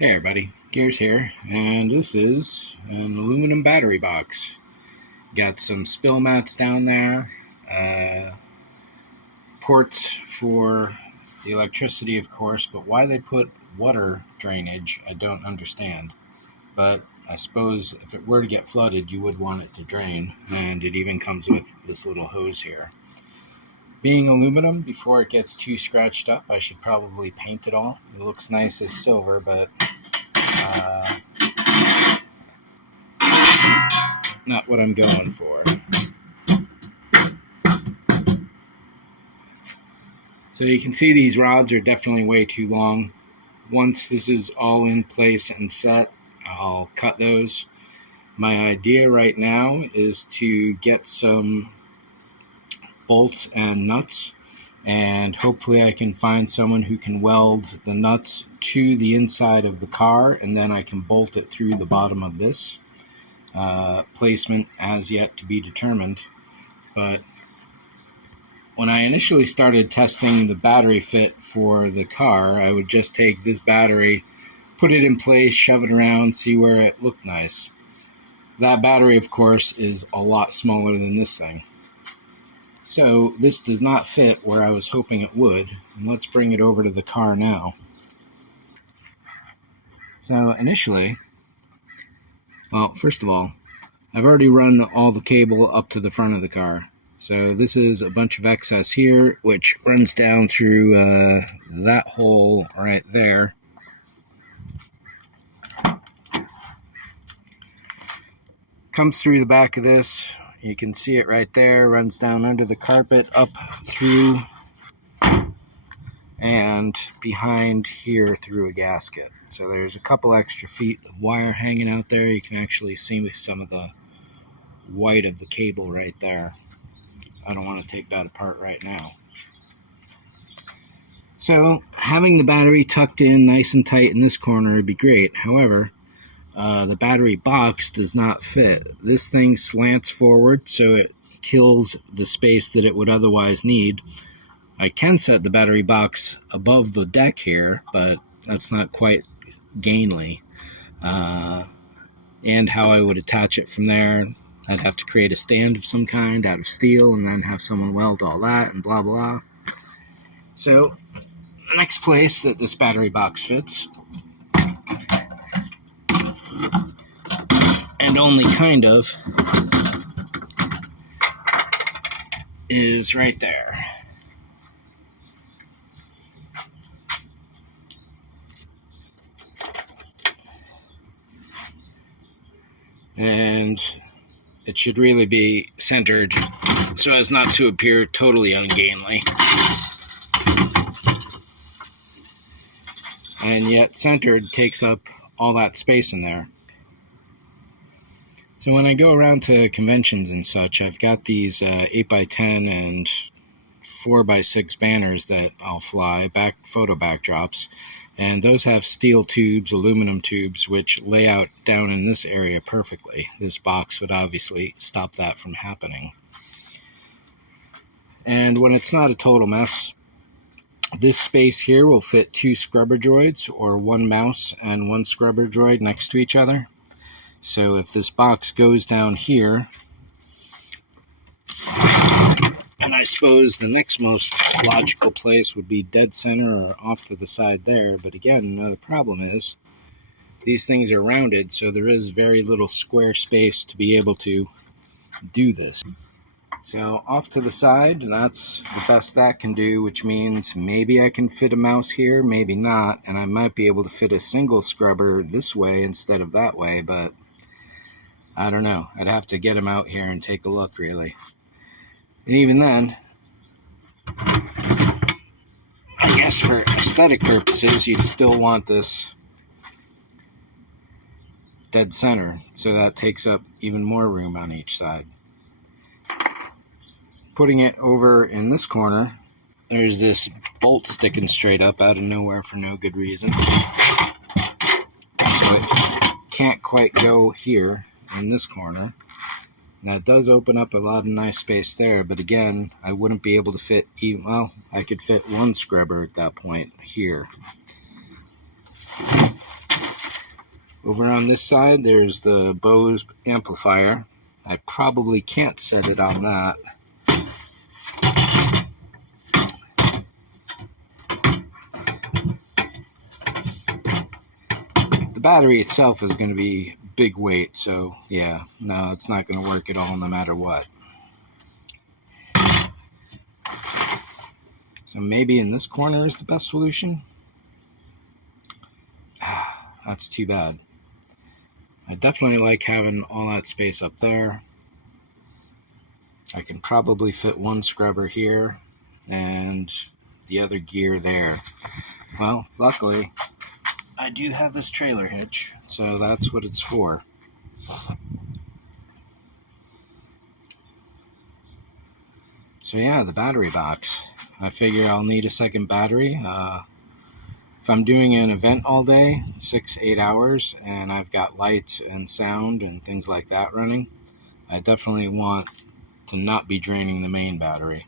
Hey everybody, Gears here, and this is an aluminum battery box. Got some spill mats down there, ports for the electricity of course, but why they put water drainage I don't understand. But I suppose if it were to get flooded you would want it to drain, and it even comes with this little hose here. Being aluminum, before it gets too scratched up, I should probably paint it all. It looks nice as silver, but not what I'm going for. So you can see these rods are definitely way too long. Once this is all in place and set, I'll cut those. My idea right now is to get some bolts and nuts, and hopefully I can find someone who can weld the nuts to the inside of the car, and then I can bolt it through the bottom of this. Placement as yet to be determined, but when I initially started testing the battery fit for the car, I would just take this battery, put it in place, shove it around, see where it looked nice. That battery, of course, is a lot smaller than this thing. So this does not fit where I was hoping it would, and let's bring it over to the car now. So initially, well, first of all, I've already run all the cable up to the front of the car. So this is a bunch of excess here, which runs down through that hole right there. Comes through the back of this. You can see it right there, runs down under the carpet, up through, and behind here through a gasket. So there's a couple extra feet of wire hanging out there. You can actually see some of the white of the cable right there. I don't want to take that apart right now. So having the battery tucked in nice and tight in this corner would be great. However, the battery box does not fit. This thing slants forward, so it kills the space that it would otherwise need. I can set the battery box above the deck here, but that's not quite gainly. And how I would attach it from there, I'd have to create a stand of some kind out of steel and then have someone weld all that and blah blah. So the next place that this battery box fits, and only kind of, is right there. And it should really be centered so as not to appear totally ungainly. And yet centered takes up all that space in there. So when I go around to conventions and such, I've got these 8x10 and 4x6 banners that I'll fly, photo backdrops, and those have steel tubes, aluminum tubes, which lay out down in this area perfectly. This box would obviously stop that from happening. And when it's not a total mess, this space here will fit 2 scrubber droids, or 1 mouse and 1 scrubber droid next to each other. So if this box goes down here, and I suppose the next most logical place would be dead center or off to the side there, but again, another problem is these things are rounded, so there is very little square space to be able to do this. So off to the side, and that's the best that can do, which means maybe I can fit a mouse here, maybe not, and I might be able to fit a single scrubber this way instead of that way, but I don't know. I'd have to get them out here and take a look, really. And even then, I guess for aesthetic purposes, you'd still want this dead center, so that takes up even more room on each side. Putting it over in this corner, there's this bolt sticking straight up out of nowhere for no good reason. So it can't quite go here in this corner. Now it does open up a lot of nice space there, but again, I wouldn't be able to fit, well, I could fit 1 scrubber at that point here. Over on this side, there's the Bose amplifier. I probably can't set it on that. The battery itself is going to be big weight, so yeah, no, it's not going to work at all no matter what. So maybe in this corner is the best solution. That's too bad. I definitely like having all that space up there. I can probably fit one scrubber here and the other gear there. Well, luckily, I do have this trailer hitch, so that's what it's for. So yeah, the battery box. I figure I'll need a second battery. If I'm doing an event all day, 6-8 hours, and I've got lights and sound and things like that running, I definitely want to not be draining the main battery.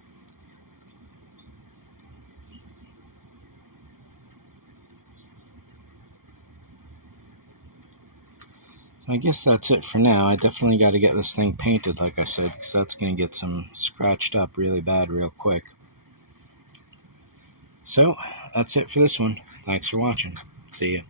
I guess that's it for now. I definitely got to get this thing painted, like I said, because that's going to get some scratched up really bad real quick. So, that's it for this one. Thanks for watching. See ya.